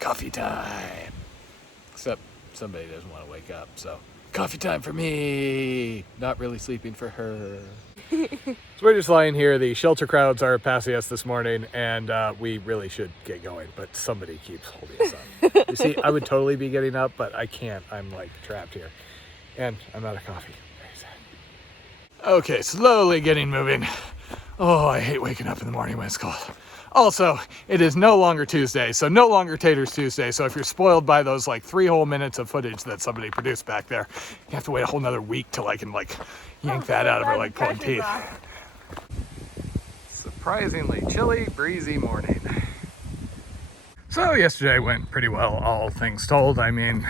Coffee time. Except somebody doesn't want to wake up, so coffee time for me. Not really sleeping for her. So we're just lying here. The shelter crowds are passing us this morning, and we really should get going, but somebody keeps holding us up. You see, I would totally be getting up, but I can't. I'm like trapped here, and I'm out of coffee. Very sad. Okay, slowly getting moving. Oh, I hate waking up in the morning when it's cold. Also, it is no longer Tuesday, so no longer Taters Tuesday. So if you're spoiled by those like 3 whole minutes of footage that somebody produced back there, you have to wait a whole nother week till I can like yank that out of her like pulling teeth. Surprisingly chilly, breezy morning. So yesterday went pretty well, all things told. I mean,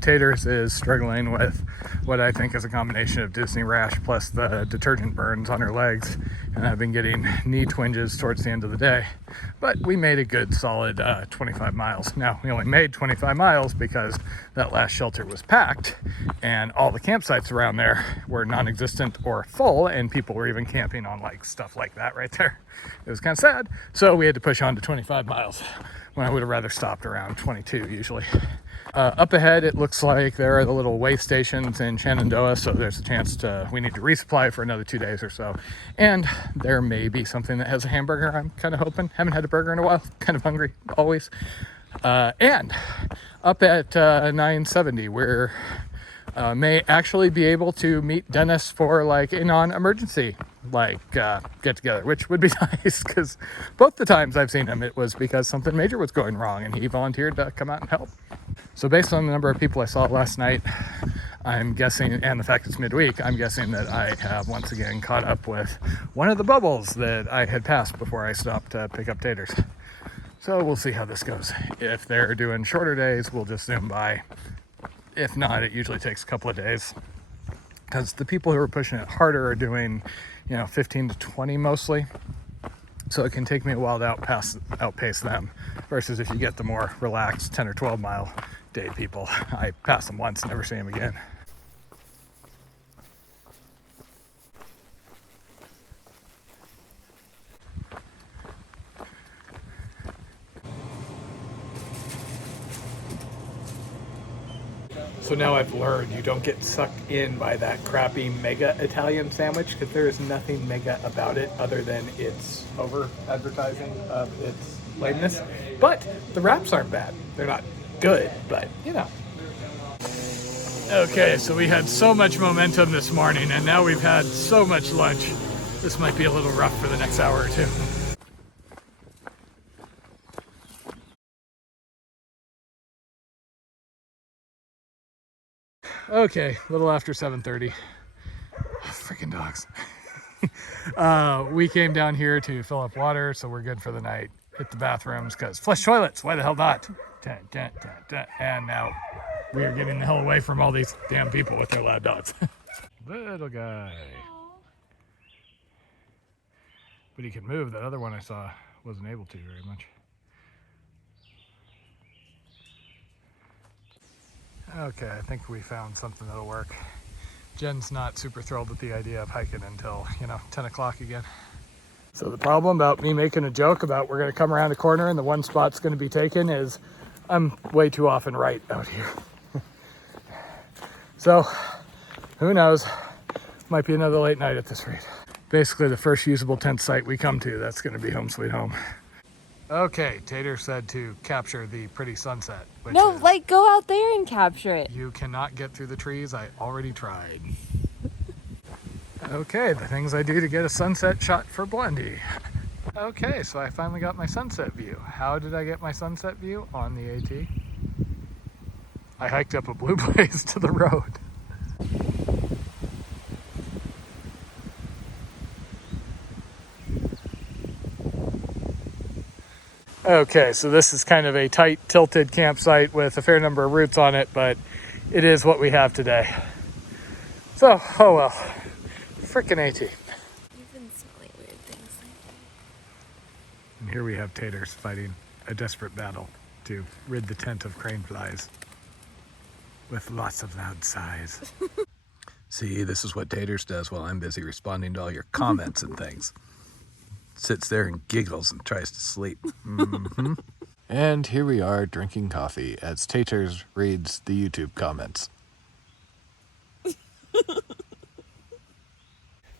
Taters is struggling with what I think is a combination of Disney rash plus the detergent burns on her legs, and I've been getting knee twinges towards the end of the day. But we made a good solid 25 miles. Now, we only made 25 miles because that last shelter was packed and all the campsites around there were non-existent or full, and people were even camping on like stuff like that right there. It was kind of sad. So we had to push on to 25 miles when I would have rather stopped around 22 usually. Up ahead, it looks like there are the little way stations in Shenandoah, so there's a chance we need to resupply for another 2 days or so. And there may be something that has a hamburger, I'm kind of hoping. Haven't had a burger in a while, kind of hungry, always. And up at 970, we're may actually be able to meet Dennis for like a non-emergency get together, which would be nice because both the times I've seen him, it was because something major was going wrong and he volunteered to come out and help. So based on the number of people I saw last night, I'm guessing, and the fact it's midweek, I'm guessing that I have once again caught up with one of the bubbles that I had passed before I stopped to pick up taters. So we'll see how this goes. If they're doing shorter days, we'll just zoom by. If not, it usually takes a couple of days because the people who are pushing it harder are doing, 15 to 20 mostly. So it can take me a while to outpace them versus if you get the more relaxed 10 or 12 mile day people, I pass them once, never see them again. So now I've learned you don't get sucked in by that crappy mega Italian sandwich because there is nothing mega about it other than its over-advertising of its lameness. But the wraps aren't bad. They're not good, but Okay, so we had so much momentum this morning and now we've had so much lunch. This might be a little rough for the next hour or two. Okay, a little after 7:30. Freaking dogs. We came down here to fill up water, so we're good for the night. Hit the bathrooms, because flush toilets, why the hell not? And now we are getting the hell away from all these damn people with their loud dogs. Little guy. But he can move. That other one I saw wasn't able to very much. Okay, I think we found something that'll work. Jen's not super thrilled with the idea of hiking until, 10 o'clock again. So the problem about me making a joke about we're going to come around the corner and the one spot's going to be taken is I'm way too often right out here. So, who knows? Might be another late night at this rate. Basically the first usable tent site we come to, that's going to be home sweet home. Okay, Tater said to capture the pretty sunset. No, go out there and capture it. You cannot get through the trees. I already tried. Okay, the things I do to get a sunset shot for Blondie. Okay, so I finally got my sunset view. How did I get my sunset view? On the AT. I hiked up a blue blaze to the road. Okay, so this is kind of a tight, tilted campsite with a fair number of routes on it, but it is what we have today. So, oh well. Frickin' AT. You've been smelling weird things lately. And here we have Taters fighting a desperate battle to rid the tent of crane flies with lots of loud sighs. See, this is what Taters does while I'm busy responding to all your comments and things. Sits there and giggles and tries to sleep. Mm-hmm. And here we are drinking coffee as Taters reads the YouTube comments.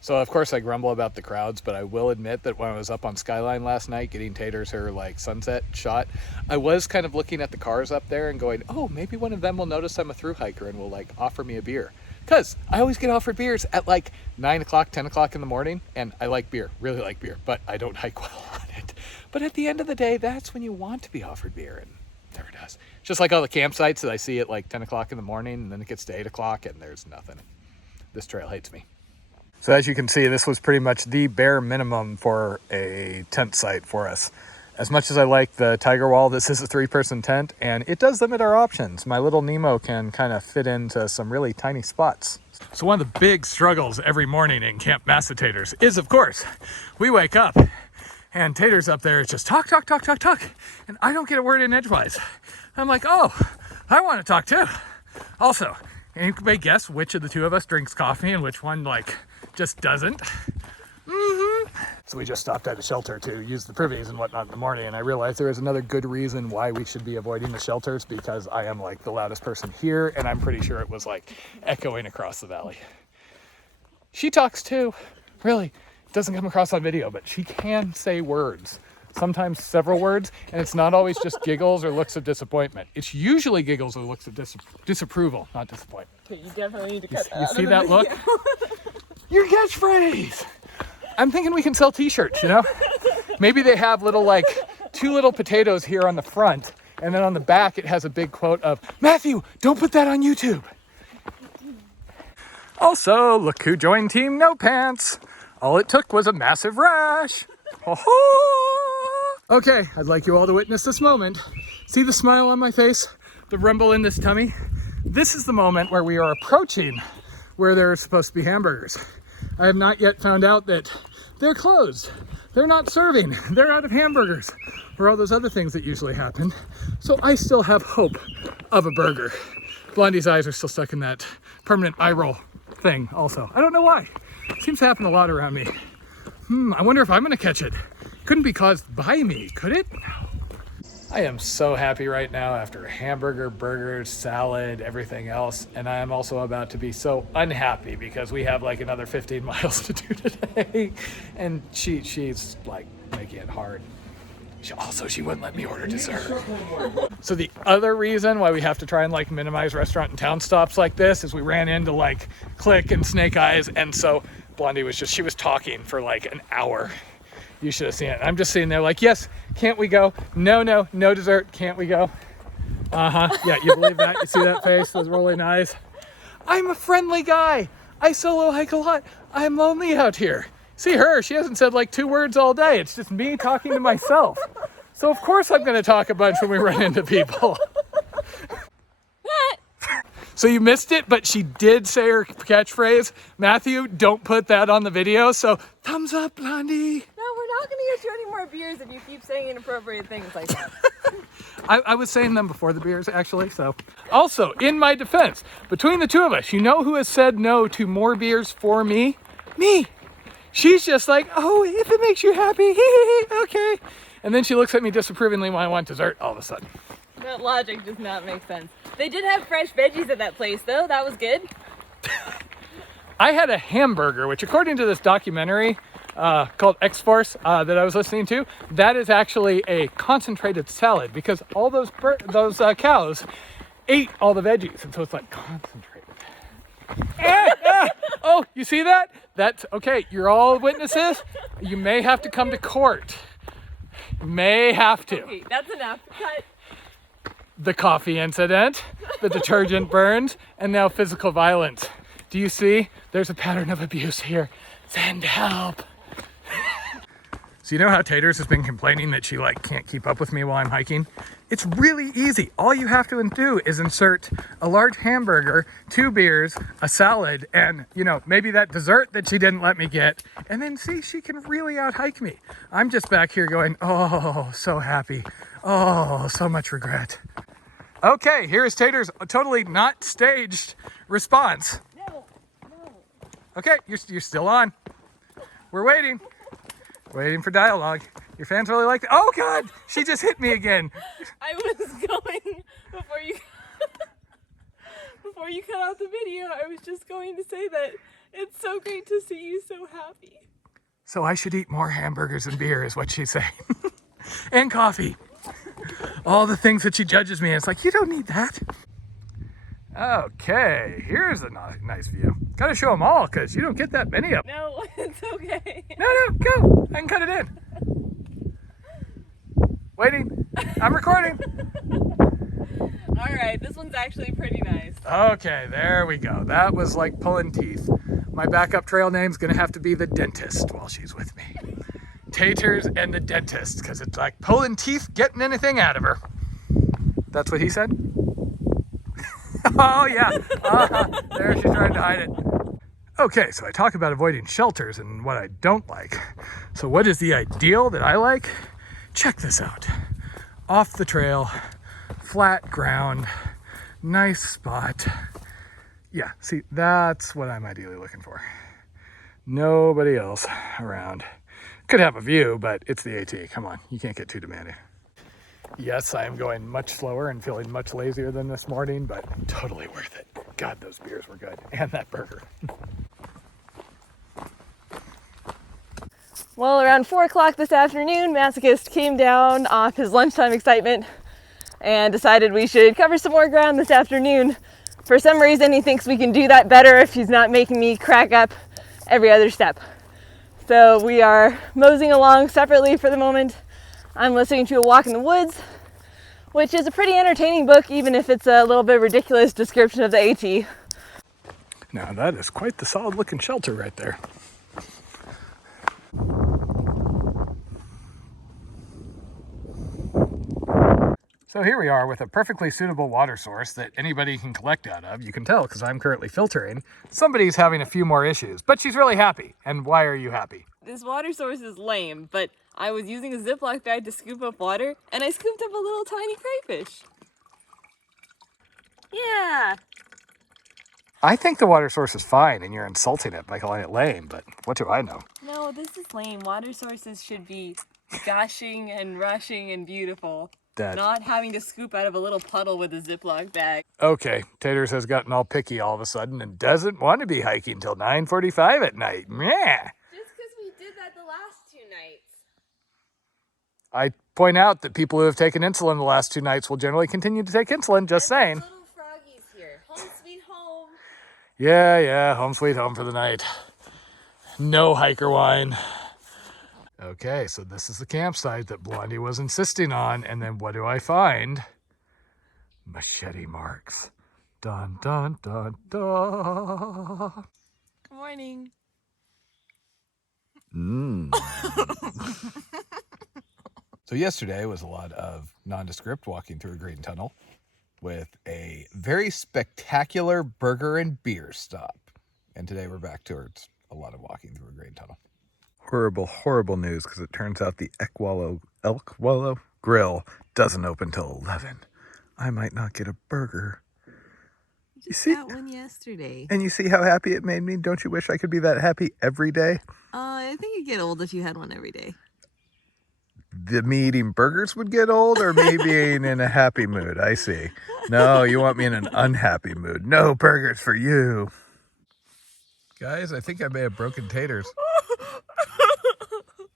So of course I grumble about the crowds, but I will admit that when I was up on Skyline last night getting Taters her like sunset shot, I was kind of looking at the cars up there and going, oh, maybe one of them will notice I'm a thru hiker and will like offer me a beer. Because I always get offered beers at like 9 o'clock, 10 o'clock in the morning, and I like beer, really like beer, but I don't hike well on it. But at the end of the day, that's when you want to be offered beer, and there it is. Just like all the campsites that I see at like 10 o'clock in the morning, and then it gets to 8 o'clock and there's nothing. This trail hates me. So as you can see, this was pretty much the bare minimum for a tent site for us. As much as I like the Tiger Wall, this is a 3-person tent, and it does limit our options. My little Nemo can kind of fit into some really tiny spots. So one of the big struggles every morning in Camp Taters is, of course, we wake up and Taters up there is just talk, talk, talk, talk, talk, and I don't get a word in edgewise. I'm like, oh, I want to talk too. Also, anybody guess which of the two of us drinks coffee and which one like just doesn't? So we just stopped at a shelter to use the privies and whatnot in the morning, and I realized there is another good reason why we should be avoiding the shelters, because I am like the loudest person here, and I'm pretty sure it was like echoing across the valley. She talks too. Really, it doesn't come across on video, but she can say words. Sometimes several words, and it's not always just giggles or looks of disappointment. It's usually giggles or looks of disapproval, not disappointment. Okay, you definitely need to cut that out. You see that look? Your catchphrase! I'm thinking we can sell t-shirts, you know? Maybe they have little like 2 little potatoes here on the front, and then on the back it has a big quote of, Matthew, don't put that on YouTube. Also, look who joined Team No Pants. All it took was a massive rash. Okay, I'd like you all to witness this moment. See the smile on my face? The rumble in this tummy? This is the moment where we are approaching where there are supposed to be hamburgers. I have not yet found out that they're closed. They're not serving. They're out of hamburgers, or all those other things that usually happen. So I still have hope of a burger. Blondie's eyes are still stuck in that permanent eye roll thing also. I don't know why. It seems to happen a lot around me. I wonder if I'm gonna catch it. Couldn't be caused by me, could it? No. I am so happy right now after hamburger, burgers, salad, everything else. And I am also about to be so unhappy because we have like another 15 miles to do today. And she's like making it hard. She wouldn't let me order dessert. So the other reason why we have to try and like minimize restaurant and town stops like this is we ran into like Click and Snake Eyes. And so Blondie she was talking for like an hour. You should have seen it. I'm just sitting there like, yes, can't we go? No dessert, can't we go? Yeah, you believe that? You see that face, those rolling eyes? I'm a friendly guy. I solo hike a lot. I'm lonely out here. See her, she hasn't said like 2 words all day. It's just me talking to myself. So of course I'm gonna talk a bunch when we run into people. So you missed it, but she did say her catchphrase. Matthew, don't put that on the video, so thumbs up, Blondie. No, we're not gonna get you any more beers if you keep saying inappropriate things like that. I was saying them before the beers, actually, so. Also, in my defense, between the two of us, you know who has said no to more beers for me? Me. She's just like, oh, if it makes you happy, okay. And then she looks at me disapprovingly when I want dessert all of a sudden. That logic does not make sense. They did have fresh veggies at that place, though. That was good. I had a hamburger, which according to this documentary called X-Force that I was listening to, that is actually a concentrated salad because all those cows ate all the veggies, and so it's like concentrated. Oh, you see that? That's okay. You're all witnesses. You may have to come to court. May have to. Okay, that's enough. Cut. The coffee incident, the detergent burns, and now physical violence. Do you see? There's a pattern of abuse here. Send help. So you know how Taters has been complaining that she like can't keep up with me while I'm hiking? It's really easy. All you have to do is insert a large hamburger, 2 beers, a salad, and maybe that dessert that she didn't let me get, and then see, she can really out hike me. I'm just back here going, oh, so happy. Oh, so much regret. Okay, here's Tater's totally not staged response. No. Okay, you're still on. We're waiting. Waiting for dialogue. Your fans really like it. Oh God, she just hit me again. I was going before you cut out the video. I was just going to say that it's so great to see you so happy. So I should eat more hamburgers and beer is what she's saying. And coffee. All the things that she judges me. It's like, you don't need that. Okay, here's a nice view. Gotta show them all because you don't get that many of them. No, it's okay. No, go. I can cut it in. Waiting. I'm recording. All right, this one's actually pretty nice. Okay, there we go. That was like pulling teeth. My backup trail name's gonna have to be the dentist while she's with me. Taters and the dentist, because it's like pulling teeth, getting anything out of her. That's what he said? Oh yeah, there she's trying to hide it. Okay, so I talk about avoiding shelters and what I don't like. So what is the ideal that I like? Check this out. Off the trail, flat ground, nice spot. Yeah, see, that's what I'm ideally looking for. Nobody else around. Could have a view, but it's the AT. Come on, you can't get too demanding. Yes, I am going much slower and feeling much lazier than this morning, but totally worth it. God, those beers were good. And that burger. Well, around 4 o'clock this afternoon, Masochist came down off his lunchtime excitement and decided we should cover some more ground this afternoon. For some reason, he thinks we can do that better if he's not making me crack up every other step. So we are moseying along separately for the moment. I'm listening to A Walk in the Woods, which is a pretty entertaining book, even if it's a little bit ridiculous description of the AT. Now that is quite the solid looking shelter right there. So here we are with a perfectly suitable water source that anybody can collect out of. You can tell because I'm currently filtering. Somebody's having a few more issues, but she's really happy. And why are you happy? This water source is lame, but I was using a Ziploc bag to scoop up water, and I scooped up a little tiny crayfish. Yeah. I think the water source is fine and you're insulting it by calling it lame, but what do I know? No, this is lame. Water sources should be gushing and rushing and beautiful. Not having to scoop out of a little puddle with a Ziploc bag. Okay, Taters has gotten all picky all of a sudden and doesn't want to be hiking till 9:45 at night. Meh. Just because we did that the last 2 nights. I point out that people who have taken insulin the last 2 nights will generally continue to take insulin, just saying. Little froggies here. Home sweet home. Yeah, home sweet home for the night. No hiker wine. Okay, so this is the campsite that Blondie was insisting on, and then what do I find? Machete marks. Dun, dun, dun, dun. Good morning. So yesterday was a lot of nondescript walking through a green tunnel with a very spectacular burger and beer stop. And today we're back towards a lot of walking through a green tunnel. Horrible news, because it turns out the Elk Wallow Grill doesn't open till 11. I might not get a burger. You see that one yesterday. And you see how happy it made me? Don't you wish I could be that happy every day? I think you'd get old if you had one every day. Me eating burgers would get old, or me being in a happy mood? I see. No, you want me in an unhappy mood. No burgers for you. Guys, I think I may have broken Taters.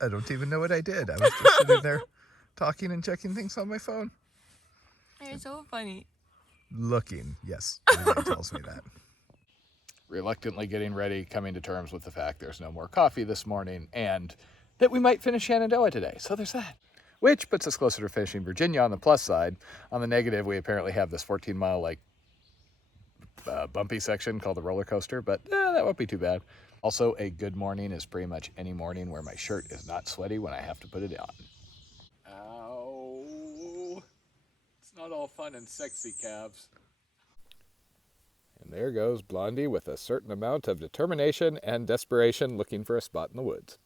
I don't even know what I did. I was just sitting there talking and checking things on my phone. You're so funny. Looking, yes. Everybody tells me that. Reluctantly getting ready, coming to terms with the fact there's no more coffee this morning, and that we might finish Shenandoah today. So there's that. Which puts us closer to finishing Virginia on the plus side. On the negative, we apparently have this 14-mile, bumpy section called the roller coaster, but that won't be too bad. Also, a good morning is pretty much any morning where my shirt is not sweaty when I have to put it on. Ow. It's not all fun and sexy, calves. And there goes Blondie with a certain amount of determination and desperation looking for a spot in the woods.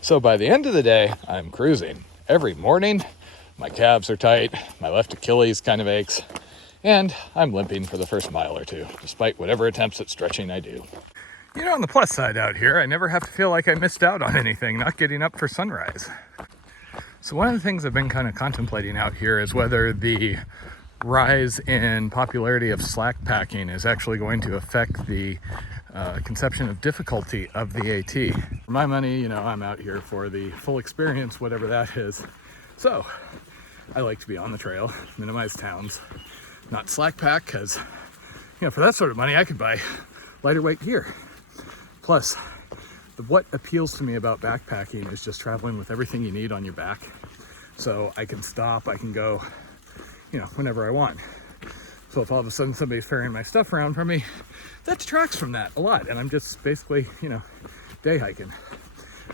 So by the end of the day, I'm cruising. Every morning, my calves are tight, my left Achilles kind of aches, and I'm limping for the first mile or two, despite whatever attempts at stretching I do. You know, on the plus side out here, I never have to feel like I missed out on anything, not getting up for sunrise. So one of the things I've been kind of contemplating out here is whether the rise in popularity of slack packing is actually going to affect the conception of difficulty of the AT. For my money, you know, I'm out here for the full experience, whatever that is. So I like to be on the trail, minimize towns, not slack pack, because, you know, for that sort of money, I could buy lighter weight gear. Plus, what appeals to me about backpacking is just traveling with everything you need on your back. So I can stop, I can go, you know, whenever I want. So if all of a sudden somebody's ferrying my stuff around from me, that detracts from that a lot. And I'm just basically, you know, day hiking.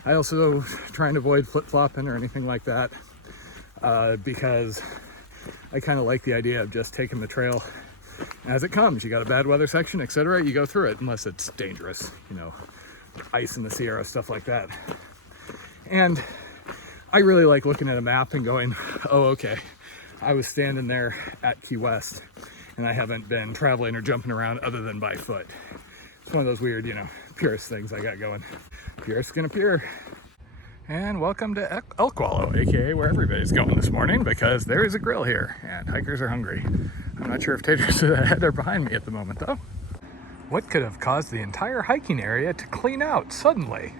I also try and avoid flip-flopping or anything like that because I kind of like the idea of just taking the trail as it comes. You got a bad weather section, etc. You go through it unless it's dangerous, you know, ice in the Sierra, stuff like that. And I really like looking at a map and going, oh, okay, I was standing there at Key West and I haven't been traveling or jumping around other than by foot. It's one of those weird, you know, purist things I got going. Purist gonna pure. And welcome to Elk Wallow, aka where everybody's going this morning, because there is a grill here and hikers are hungry. I'm not sure if taters are ahead or behind me at the moment though. What could have caused the entire hiking area to clean out suddenly?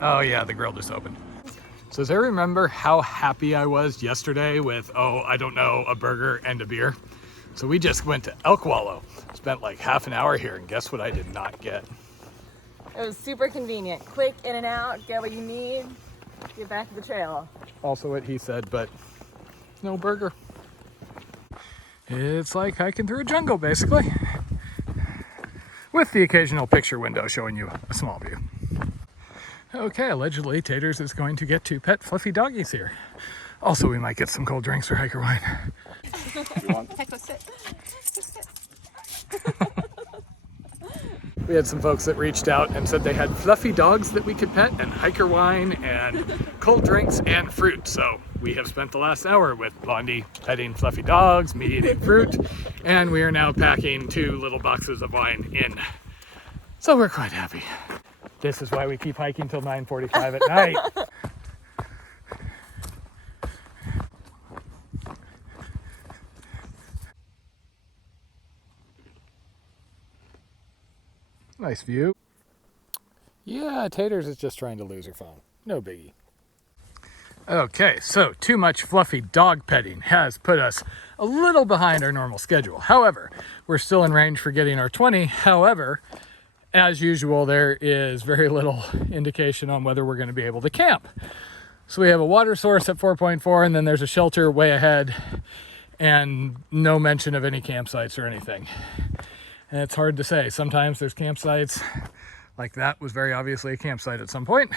Oh yeah, the grill just opened. So does everyone remember how happy I was yesterday with, oh, I don't know, a burger and a beer? So we just went to Elk Wallow, spent like half an hour here, and guess what I did not get? It was super convenient. Quick, in and out, get what you need, get back to the trail. Also what he said, but no burger. It's like hiking through a jungle, basically. With the occasional picture window showing you a small view. Okay, allegedly Taters is going to get to pet fluffy doggies here. Also, we might get some cold drinks or hiker wine. You want? We had some folks that reached out and said they had fluffy dogs that we could pet, and hiker wine, and cold drinks, and fruit. So we have spent the last hour with Blondie petting fluffy dogs, me eating fruit, and we are now packing 2 little boxes of wine in. So we're quite happy. This is why we keep hiking till 9:45 at night. Nice view. Yeah, Taters is just trying to lose her phone. No biggie. Okay, so too much fluffy dog petting has put us a little behind our normal schedule. However, we're still in range for getting our 20. However, as usual, there is very little indication on whether we're going to be able to camp. So we have a water source at 4.4, and then there's a shelter way ahead, and no mention of any campsites or anything. And it's hard to say. Sometimes there's campsites, like that was very obviously a campsite at some point,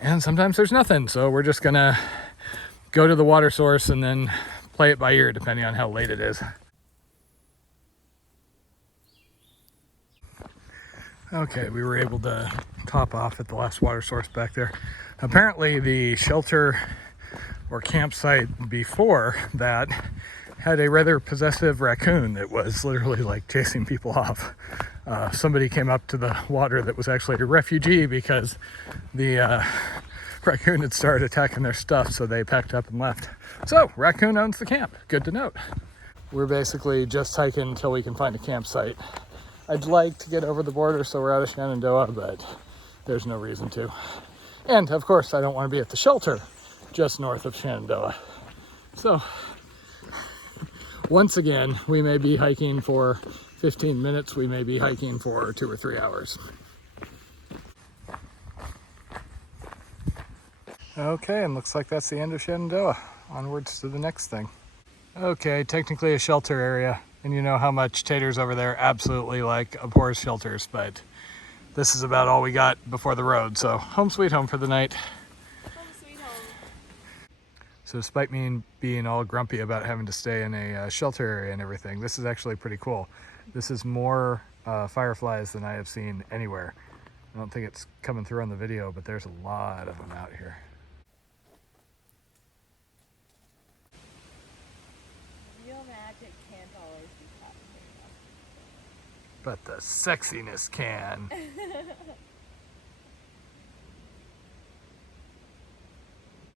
and sometimes there's nothing. So we're just gonna go to the water source and then play it by ear depending on how late it is. Okay, we were able to top off at the last water source back there. Apparently the shelter or campsite before that had a rather possessive raccoon that was literally like chasing people off. Somebody came up to the water that was actually a refugee because the raccoon had started attacking their stuff, so they packed up and left. So, raccoon owns the camp. Good to note. We're basically just hiking until we can find a campsite. I'd like to get over the border so we're out of Shenandoah, but there's no reason to. And, of course, I don't want to be at the shelter just north of Shenandoah. So, once again, we may be hiking for 15 minutes, we may be hiking for 2 or 3 hours. Okay, and looks like that's the end of Shenandoah. Onwards to the next thing. Okay, technically a shelter area, and you know how much Taters over there absolutely like abhors shelters, but this is about all we got before the road, so home sweet home for the night. Home sweet home. So despite me being all grumpy about having to stay in a shelter area and everything, this is actually pretty cool. This is more fireflies than I have seen anywhere. I don't think it's coming through on the video, but there's a lot of them out here. Real magic can't always be caught. but the sexiness can.